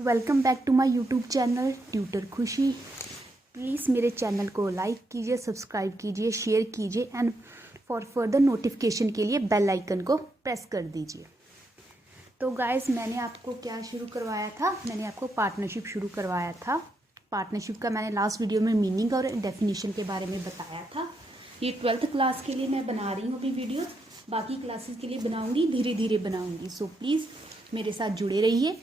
Welcome back to my YouTube channel tutor Khushi. Please मेरे channel को like कीजिए, subscribe कीजिए, शेयर कीजिए एंड फॉर फर्दर नोटिफिकेशन के लिए बेल आइकन को प्रेस कर दीजिए। तो गाइस, मैंने आपको क्या शुरू करवाया था? मैंने आपको पार्टनरशिप शुरू करवाया था। पार्टनरशिप का मैंने लास्ट वीडियो में मीनिंग और डेफिनेशन के बारे में बताया था। ये 12th क्लास के लिए मैं बना रही हूँ अभी वीडियो, बाकी क्लासेस के लिए बनाऊँगी, धीरे धीरे बनाऊँगी। सो प्लीज़ मेरे साथ जुड़े रहिए।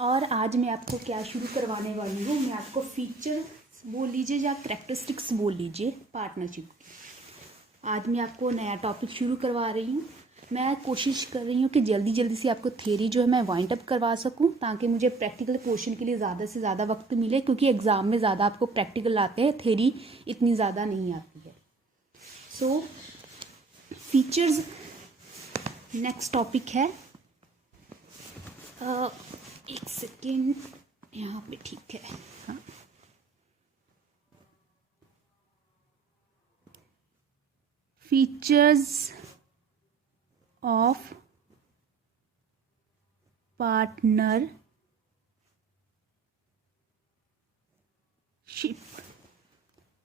और आज मैं आपको क्या शुरू करवाने वाली हूँ, मैं आपको फीचर्स बोल लीजिए या कैरेक्टरिस्टिक्स बोल लीजिए पार्टनरशिप की। आज मैं आपको नया टॉपिक शुरू करवा रही हूँ। मैं कोशिश कर रही हूँ कि जल्दी जल्दी से आपको थ्योरी जो है मैं वाइंड अप करवा सकूँ, ताकि मुझे प्रैक्टिकल क्वेश्चन के लिए ज़्यादा से ज़्यादा वक्त मिले, क्योंकि एग्ज़ाम में ज़्यादा आपको प्रैक्टिकल आते हैं, थ्योरी इतनी ज़्यादा नहीं आती है। सो फीचर्स नेक्स्ट टॉपिक है। एक सेकेंड, यहाँ पे ठीक है। हाँ, फीचर्स ऑफ पार्टनरशिप।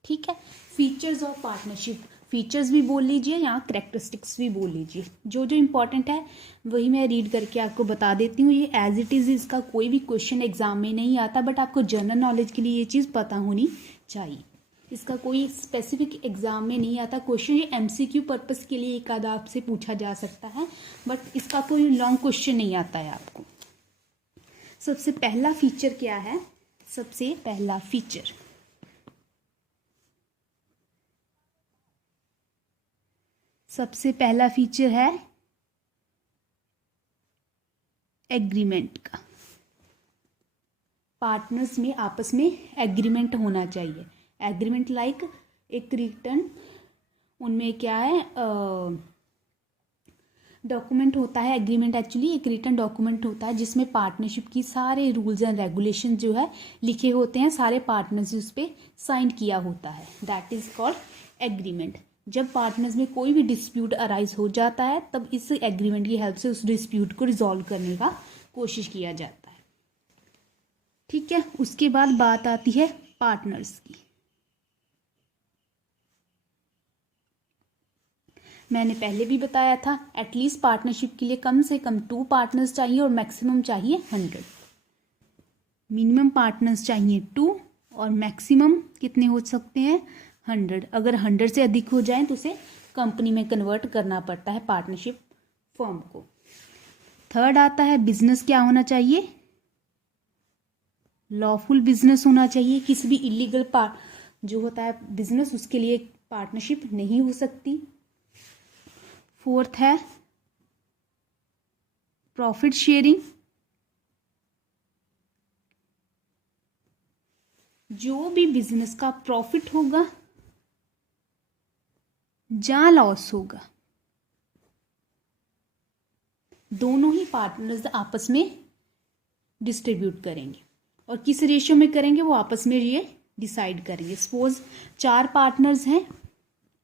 ठीक है, फीचर्स ऑफ पार्टनरशिप, फीचर्स भी बोल लीजिए या कैरेक्टरिस्टिक्स भी बोल लीजिए। जो जो इम्पोर्टेंट है वही मैं रीड करके आपको बता देती हूँ। ये एज इट इज़, इसका कोई भी क्वेश्चन एग्जाम में नहीं आता, बट आपको जनरल नॉलेज के लिए ये चीज़ पता होनी चाहिए। इसका कोई स्पेसिफिक एग्जाम में नहीं आता क्वेश्चन, ये एमसीक्यू पर्पस के लिए एक आधा आपसे पूछा जा सकता है, बट इसका कोई लॉन्ग क्वेश्चन नहीं आता है आपको। सबसे पहला फीचर क्या है? सबसे पहला फीचर है एग्रीमेंट का। पार्टनर्स में आपस में एग्रीमेंट होना चाहिए। एग्रीमेंट लाइक एक रिटर्न, उनमें क्या है, डॉक्यूमेंट होता है। एग्रीमेंट एक्चुअली एक रिटर्न डॉक्यूमेंट होता है जिसमें पार्टनरशिप की सारे रूल्स एंड रेगुलेशन जो है लिखे होते हैं, सारे पार्टनर्स उस पर साइन किया होता है। That is called agreement. जब पार्टनर्स में कोई भी डिस्प्यूट अराइज हो जाता है, तब इस एग्रीमेंट की हेल्प से उस डिस्प्यूट को रिजॉल्व करने का कोशिश किया जाता है। ठीक है, उसके बाद बात आती है पार्टनर्स की। मैंने पहले भी बताया था, एटलीस्ट पार्टनरशिप के लिए कम से कम 2 पार्टनर्स चाहिए और मैक्सिमम चाहिए 100। मिनिमम पार्टनर्स चाहिए 2 और मैक्सिमम कितने हो सकते हैं? 100। अगर 100 से अधिक हो जाए तो उसे कंपनी में कन्वर्ट करना पड़ता है, पार्टनरशिप फर्म को। थर्ड आता है बिजनेस क्या होना चाहिए? लॉफुल बिजनेस होना चाहिए। किसी भी इलीगल जो होता है बिजनेस, उसके लिए पार्टनरशिप नहीं हो सकती। फोर्थ है प्रॉफिट शेयरिंग। जो भी बिजनेस का प्रॉफिट होगा या लॉस होगा, दोनों ही पार्टनर्स आपस में डिस्ट्रीब्यूट करेंगे, और किस रेशियो में करेंगे वो आपस में ये डिसाइड करेंगे। सपोज 4 पार्टनर्स हैं,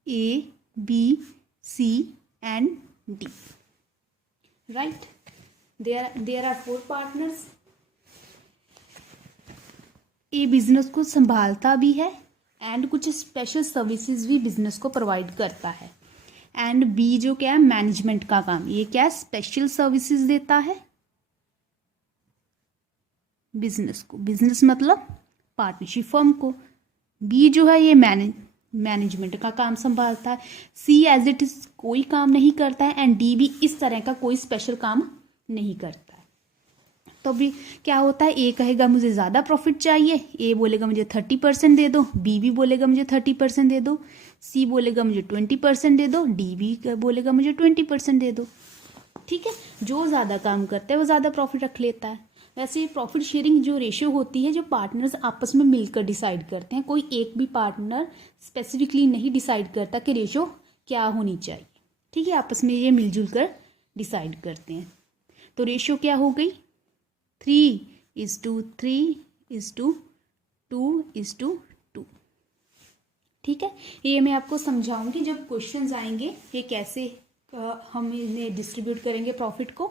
A, B, C and D, right? There are 4 partners. A business को संभालता भी है एंड कुछ स्पेशल सर्विसेज भी बिजनेस को प्रोवाइड करता है। एंड बी जो क्या है, मैनेजमेंट का काम, ये क्या है, स्पेशल सर्विसेज देता है बिजनेस को। बिजनेस मतलब पार्टनरशिप फर्म को। बी जो है ये मैनेजमेंट का काम संभालता है। सी एज इट इज कोई काम नहीं करता है, एंड डी भी इस तरह का कोई स्पेशल काम नहीं करता है। तो भी क्या होता है, ए कहेगा मुझे ज़्यादा प्रॉफिट चाहिए, ए बोलेगा मुझे 30% दे दो, बी भी बोलेगा मुझे 30% दे दो, सी बोलेगा मुझे 20% दे दो, डी भी बोलेगा मुझे 20% दे दो। ठीक है, जो ज़्यादा काम करता है वो ज़्यादा प्रॉफिट रख लेता है। वैसे प्रॉफिट शेयरिंग जो रेशियो होती है, जो पार्टनर्स आपस में मिलकर डिसाइड करते हैं, कोई एक भी पार्टनर स्पेसिफिकली नहीं डिसाइड करता कि रेशियो क्या होनी चाहिए। ठीक है, आपस में ये मिलजुल कर डिसाइड करते हैं। तो रेशियो क्या हो गई? 3:3:2:2. ठीक है, ये मैं आपको समझाऊंगी जब क्वेश्चंस आएंगे, ये कैसे हम इन्हें डिस्ट्रीब्यूट करेंगे प्रॉफिट को।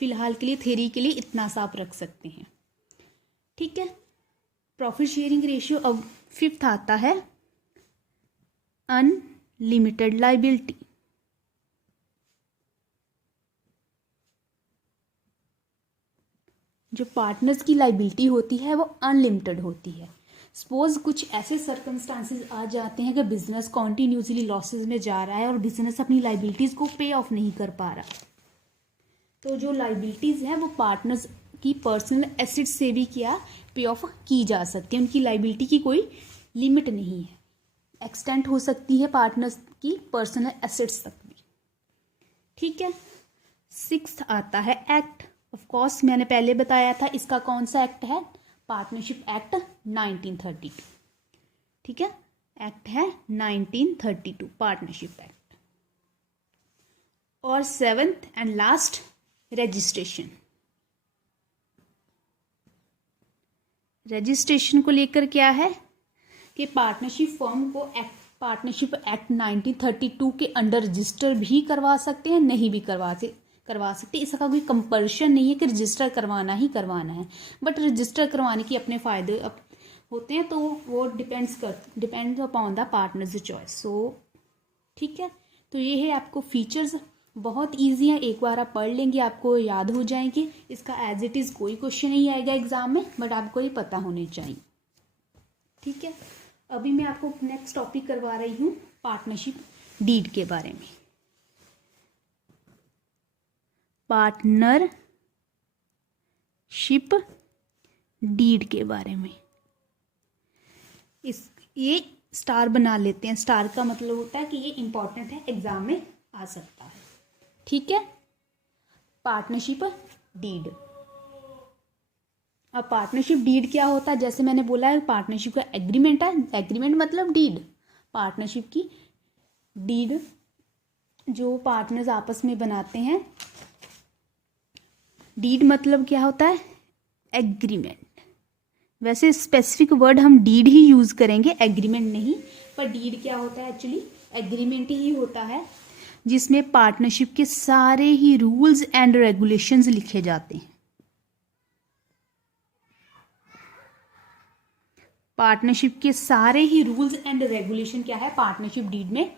फिलहाल के लिए थ्योरी के लिए इतना सा आप रख सकते हैं। ठीक है, प्रॉफिट शेयरिंग रेशियो। अब फिफ्थ आता है अनलिमिटेड लायबिलिटी। जो पार्टनर्स की लायबिलिटी होती है वो अनलिमिटेड होती है। सपोज कुछ ऐसे सर्कमस्टांसेस आ जाते हैं कि बिजनेस कॉन्टिन्यूसली लॉसेस में जा रहा है और बिजनेस अपनी लायबिलिटीज़ को पे ऑफ नहीं कर पा रहा, तो जो लायबिलिटीज़ हैं वो पार्टनर्स की पर्सनल एसेट्स से भी क्या पे ऑफ की जा सकती है। उनकी लायबिलिटी की कोई लिमिट नहीं है, एक्सटेंड हो सकती है पार्टनर्स की पर्सनल एसेट्स तक भी। ठीक है, सिक्स्थ आता है एक्ट। ऑफ कोर्स मैंने पहले बताया था इसका कौन सा एक्ट है, पार्टनरशिप एक्ट 1932। ठीक है, एक्ट है 1932 पार्टनरशिप एक्ट। और seventh and last registration. Registration को लेकर क्या है कि पार्टनरशिप फर्म को पार्टनरशिप एक्ट 1932 के अंडर रजिस्टर भी करवा सकते हैं, नहीं भी करवा सकते। इसका कोई कंपल्शन नहीं है कि रजिस्टर करवाना ही करवाना है, बट रजिस्टर करवाने की अपने फ़ायदे होते हैं, तो वो depends upon the partners choice. So ठीक है, तो ये है आपको फीचर्स, बहुत ईजी है, एक बार आप पढ़ लेंगे आपको याद हो जाएंगे। इसका एज इट इज़ कोई क्वेश्चन नहीं आएगा एग्जाम में, बट आपको ये पता होने चाहिए। ठीक है, अभी मैं आपको नेक्स्ट टॉपिक करवा रही हूँ पार्टनरशिप डीड के बारे में। पार्टनरशिप डीड के बारे में ये स्टार बना लेते हैं। स्टार का मतलब होता है कि ये इंपॉर्टेंट है, एग्जाम में आ सकता है। ठीक है, पार्टनरशिप डीड। अब पार्टनरशिप डीड क्या होता है, जैसे मैंने बोला है पार्टनरशिप का एग्रीमेंट है, एग्रीमेंट मतलब डीड। पार्टनरशिप की डीड जो पार्टनर्स आपस में बनाते हैं, डीड मतलब क्या होता है, एग्रीमेंट। वैसे स्पेसिफिक वर्ड हम डीड ही यूज करेंगे, एग्रीमेंट नहीं, पर डीड क्या होता है एक्चुअली, एग्रीमेंट ही होता है, जिसमें पार्टनरशिप के सारे ही रूल्स एंड रेगुलेशंस लिखे जाते हैं। पार्टनरशिप के सारे ही रूल्स एंड रेगुलेशन क्या है, पार्टनरशिप डीड में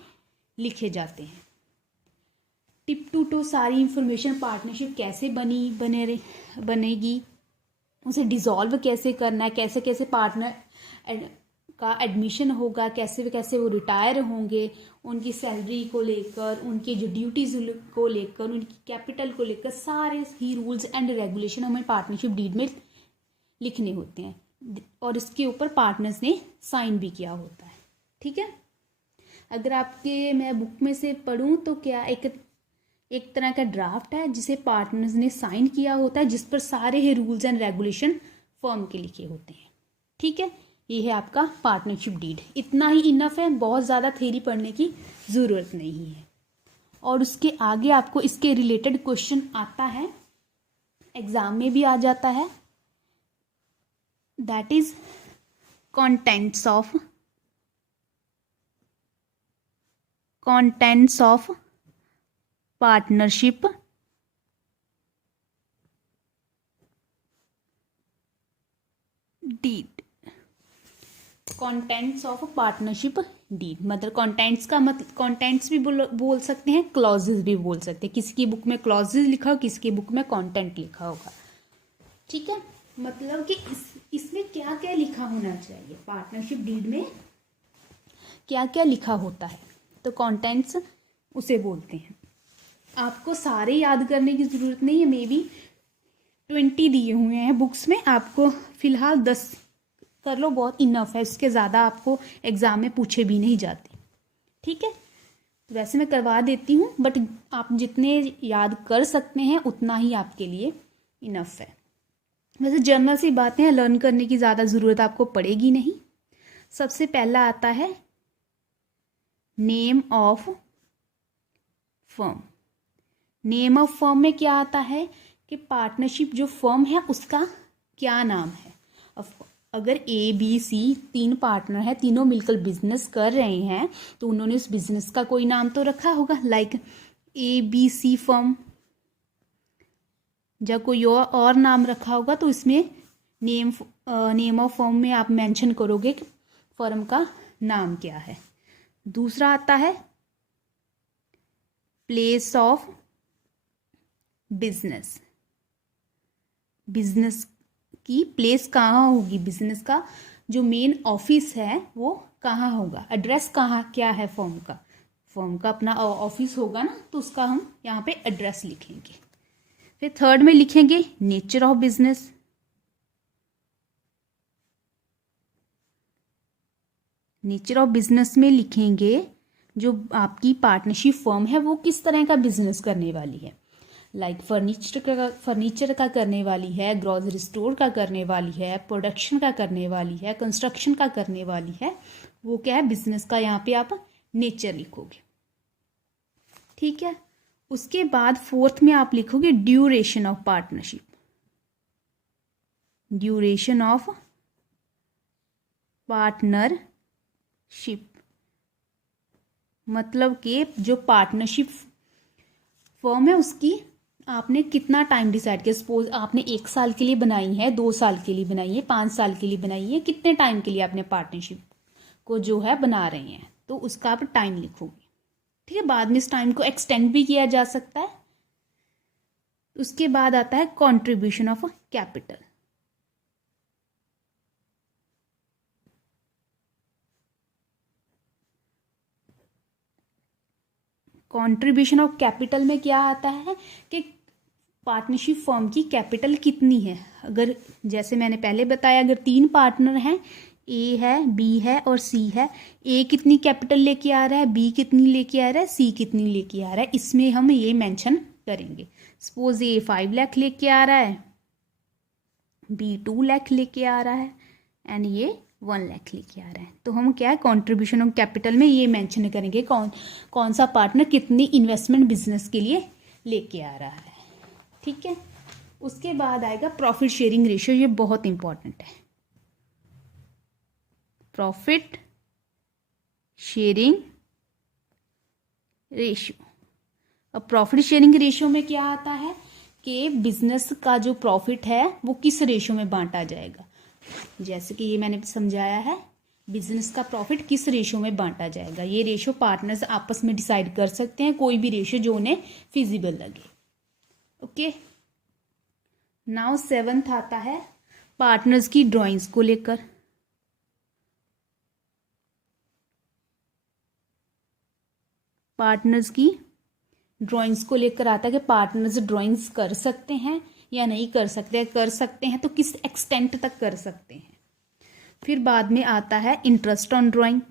लिखे जाते हैं। टिप टू टो सारी इंफॉर्मेशन, पार्टनरशिप कैसे बनेगी, उसे डिसॉल्व कैसे करना है, कैसे कैसे पार्टनर का एडमिशन होगा, कैसे कैसे वो रिटायर होंगे, उनकी सैलरी को लेकर, उनकी जो ड्यूटीज को लेकर, उनकी कैपिटल को लेकर, सारे ही रूल्स एंड रेगुलेशन हमें पार्टनरशिप डीड में लिखने होते हैं, और इसके ऊपर पार्टनर्स ने साइन भी किया होता है। ठीक है, अगर आपके मैं बुक में से पढ़ूं तो क्या एक तरह का ड्राफ्ट है जिसे पार्टनर्स ने साइन किया होता है, जिस पर सारे ही रूल्स एंड रेगुलेशन फर्म के लिखे होते हैं। ठीक है, ये है आपका पार्टनरशिप डीड। इतना ही इनफ है, बहुत ज़्यादा थ्योरी पढ़ने की ज़रूरत नहीं है। और उसके आगे आपको इसके रिलेटेड क्वेश्चन आता है, एग्जाम में भी आ जाता है, that is contents of partnership deed। Contents of partnership deed मतलब कंटेंट्स का मतलब कंटेंट्स भी बोल सकते हैं, क्लॉजेज भी बोल सकते हैं। किसी की बुक में क्लॉजेज लिखा हो, किसी की बुक में कंटेंट लिखा होगा। ठीक है, मतलब कि इसमें क्या क्या लिखा होना चाहिए, पार्टनरशिप डीड में क्या क्या लिखा होता है, तो कंटेंट्स उसे बोलते हैं। आपको सारे याद करने की ज़रूरत नहीं है, मे बी 20 दिए हुए हैं बुक्स में, आपको फिलहाल 10 कर लो, बहुत इनफ है, इसके ज़्यादा आपको एग्ज़ाम में पूछे भी नहीं जाते। ठीक है, वैसे मैं करवा देती हूँ, बट आप जितने याद कर सकते हैं उतना ही आपके लिए इनफ है। वैसे जर्नल सी बातें हैं, लर्न करने की ज़्यादा ज़रूरत आपको पड़ेगी नहीं। सबसे पहला आता है name of firm. Name of firm में क्या आता है कि पार्टनरशिप जो फर्म है उसका क्या नाम है। अगर ABC 3 पार्टनर है, तीनों मिलकर बिजनेस कर रहे हैं, तो उन्होंने उस बिजनेस का कोई नाम तो रखा होगा, लाइक ABC फर्म। जब कोई और नाम रखा होगा तो इसमें नेम ऑफ फर्म में आप मेंशन करोगे कि फर्म का नाम क्या है। दूसरा आता है प्लेस ऑफ बिजनेस। बिजनेस की प्लेस कहाँ होगी, बिजनेस का जो मेन ऑफिस है वो कहाँ होगा, एड्रेस कहाँ क्या है फर्म का अपना ऑफिस होगा ना, तो उसका हम यहाँ पे एड्रेस लिखेंगे। फिर थर्ड में लिखेंगे nature of business. Nature of business में लिखेंगे जो आपकी पार्टनरशिप फर्म है वो किस तरह का बिजनेस करने वाली है। लाइक फर्नीचर का करने वाली है, ग्रोसरी स्टोर का करने वाली है, प्रोडक्शन का करने वाली है, कंस्ट्रक्शन का करने वाली है, वो क्या है बिजनेस का, यहाँ पे आप नेचर लिखोगे। ठीक है। उसके बाद फोर्थ में आप लिखोगे duration of partnership. Duration of partnership मतलब कि जो पार्टनरशिप फर्म है उसकी आपने कितना टाइम डिसाइड किया। सपोज आपने 1 साल के लिए बनाई है, 2 साल के लिए बनाई है, 5 साल के लिए बनाई है, कितने टाइम के लिए आपने पार्टनरशिप को जो है बना रहे हैं, तो उसका आप टाइम लिखोगे। ठीक है। बाद में इस टाइम को एक्सटेंड भी किया जा सकता है। उसके बाद आता है contribution of capital. Contribution of capital में क्या आता है कि पार्टनरशिप फर्म की कैपिटल कितनी है। अगर जैसे मैंने पहले बताया, अगर 3 पार्टनर हैं, ए है, बी है और सी है, ए कितनी कैपिटल लेके आ रहा है, बी कितनी लेके आ रहा है, सी कितनी लेके आ रहा है, इसमें हम ये मेंशन करेंगे। सपोज ए 5 लाख लेके आ रहा है, बी 2 लाख लेके आ रहा है एंड ये 1 लाख लेके आ रहा है, तो हम क्या है कंट्रीब्यूशन ऑफ कैपिटल में ये मेंशन करेंगे कौन सा पार्टनर कितनी इन्वेस्टमेंट बिजनेस के लिए लेके आ रहा है। ठीक है। उसके बाद आएगा प्रॉफिट शेयरिंग रेशियो। ये बहुत इंपॉर्टेंट है, प्रॉफिट शेयरिंग रेशियो। अब प्रॉफिट शेयरिंग रेशियो में क्या आता है कि बिजनेस का जो प्रॉफिट है वो किस रेशियो में बांटा जाएगा। जैसे कि ये मैंने समझाया है, बिजनेस का प्रॉफिट किस रेशियो में बांटा जाएगा। ये रेशियो पार्टनर्स आपस में डिसाइड कर सकते हैं, कोई भी रेशियो जो उन्हें फिजिबल लगे। ओके। नाउ 7th आता है पार्टनर्स की ड्राइंग्स को लेकर। पार्टनर्स की ड्राइंग्स को लेकर आता है कि पार्टनर्स ड्राइंग्स कर सकते हैं या नहीं कर सकते, कर सकते हैं तो किस एक्सटेंट तक कर सकते हैं। फिर बाद में आता है इंटरेस्ट ऑन ड्राइंग।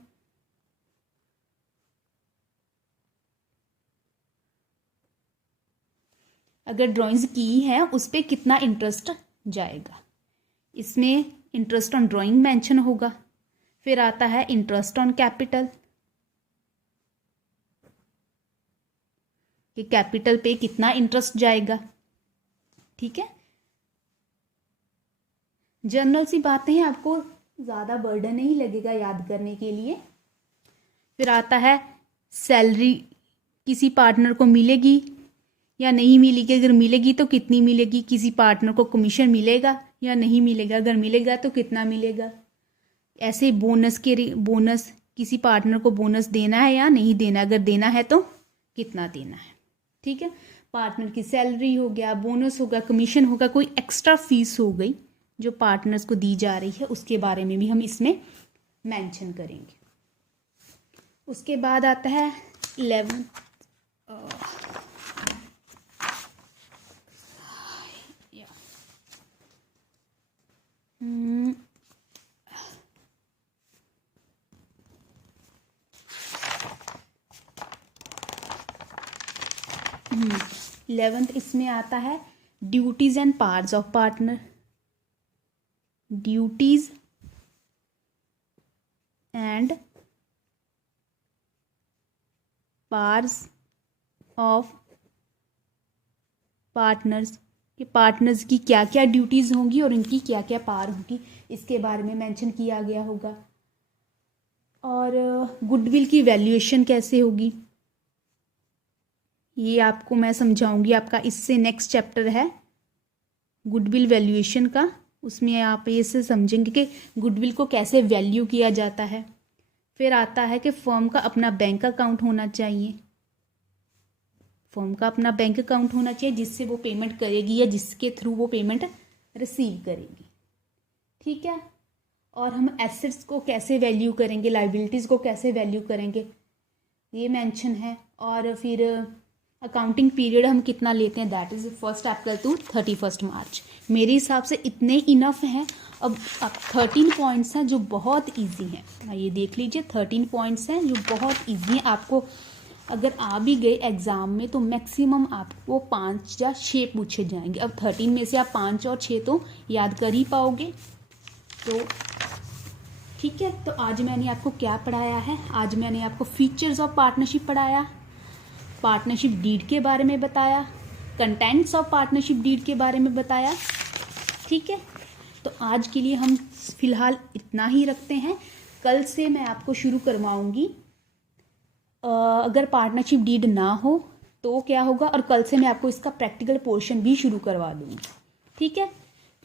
अगर ड्राइंग्स की है उस पर कितना इंटरेस्ट जाएगा, इसमें इंटरेस्ट ऑन ड्राइंग मेंशन होगा। फिर आता है इंटरेस्ट ऑन कैपिटल, कि कैपिटल पे कितना इंटरेस्ट जाएगा। ठीक है। जनरल सी बातें हैं, आपको ज़्यादा बर्डन नहीं लगेगा याद करने के लिए। फिर आता है सैलरी किसी पार्टनर को मिलेगी या नहीं मिलेगी, अगर मिलेगी तो कितनी मिलेगी, किसी पार्टनर को कमीशन मिलेगा या नहीं मिलेगा, अगर मिलेगा तो कितना मिलेगा। ऐसे बोनस किसी पार्टनर को बोनस देना है या नहीं देना, अगर देना है तो कितना देना है। ठीक है। पार्टनर की सैलरी हो गया, बोनस होगा, कमीशन होगा, कोई एक्स्ट्रा फीस हो गई जो पार्टनर्स को दी जा रही है, उसके बारे में भी हम इसमें मेंशन करेंगे। उसके बाद आता है 11th 11th इसमें आता है duties and powers of partner. Duties and powers of partners, कि पार्टनर्स की क्या क्या ड्यूटीज होंगी और इनकी क्या क्या पावर होगी, इसके बारे में मेंशन किया गया होगा। और गुडविल की वैल्यूएशन कैसे होगी ये आपको मैं समझाऊंगी, आपका इससे नेक्स्ट चैप्टर है गुडविल वैल्यूएशन का, उसमें आप ये से समझेंगे कि गुडविल को कैसे वैल्यू किया जाता है। फिर आता है कि फर्म का अपना बैंक अकाउंट होना चाहिए, फर्म का अपना बैंक अकाउंट होना चाहिए जिससे वो पेमेंट करेगी या जिसके थ्रू वो पेमेंट रिसीव करेगी, ठीक है। और हम एसेट्स को कैसे वैल्यू करेंगे, लाइबिलिटीज़ को कैसे वैल्यू करेंगे, ये मेंशन है। और फिर अकाउंटिंग पीरियड हम कितना लेते हैं, दैट इज़ 1 अप्रैल टू 31 मार्च। मेरे हिसाब से इतने इनफ हैं। अब 13 पॉइंट्स हैं जो बहुत इजी हैं, ये देख लीजिए 13 पॉइंट्स हैं जो बहुत इजी हैं। आपको अगर आ भी गए एग्ज़ाम में तो मैक्सिमम आपको 5 या 6 पूछे जाएंगे। अब 13 में से आप 5 और 6 तो याद कर ही पाओगे। तो ठीक है, तो आज मैंने आपको क्या पढ़ाया है, आज मैंने आपको फीचर्स ऑफ पार्टनरशिप पढ़ाया, पार्टनरशिप डीड के बारे में बताया, कंटेंट्स ऑफ पार्टनरशिप डीड के बारे में बताया, ठीक है। तो आज के लिए हम फिलहाल इतना ही रखते हैं। कल से मैं आपको शुरू करवाऊंगी, अगर पार्टनरशिप डीड ना हो तो क्या होगा, और कल से मैं आपको इसका प्रैक्टिकल पोर्शन भी शुरू करवा दूंगी, ठीक है।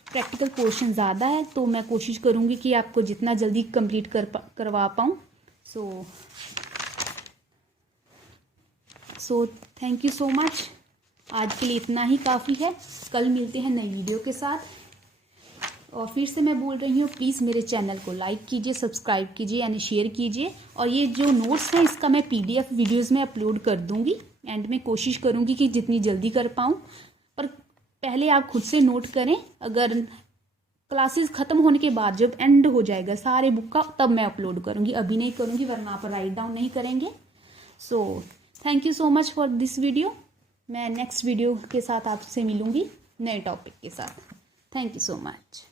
प्रैक्टिकल पोर्शन ज़्यादा है तो मैं कोशिश करूंगी कि आपको जितना जल्दी कंप्लीट करवा पाऊँ। So thank you so much. आज के लिए इतना ही काफ़ी है। कल मिलते हैं नई वीडियो के साथ। और फिर से मैं बोल रही हूँ, प्लीज़ मेरे चैनल को लाइक कीजिए, सब्सक्राइब कीजिए यानी शेयर कीजिए। और ये जो नोट्स हैं इसका मैं PDF वीडियोज़ में अपलोड कर दूँगी एंड में कोशिश करूँगी कि जितनी जल्दी कर पाऊँ। पर पहले आप खुद से नोट करें, अगर क्लासेस ख़त्म होने के बाद जब एंड हो जाएगा सारे बुक का तब मैं अपलोड करूँगी, अभी नहीं करूँगी वरना आप राइट डाउन नहीं करेंगे। So thank you so much for this video. मैं नेक्स्ट वीडियो के साथ आपसे मिलूँगी नए टॉपिक के साथ। Thank you so much.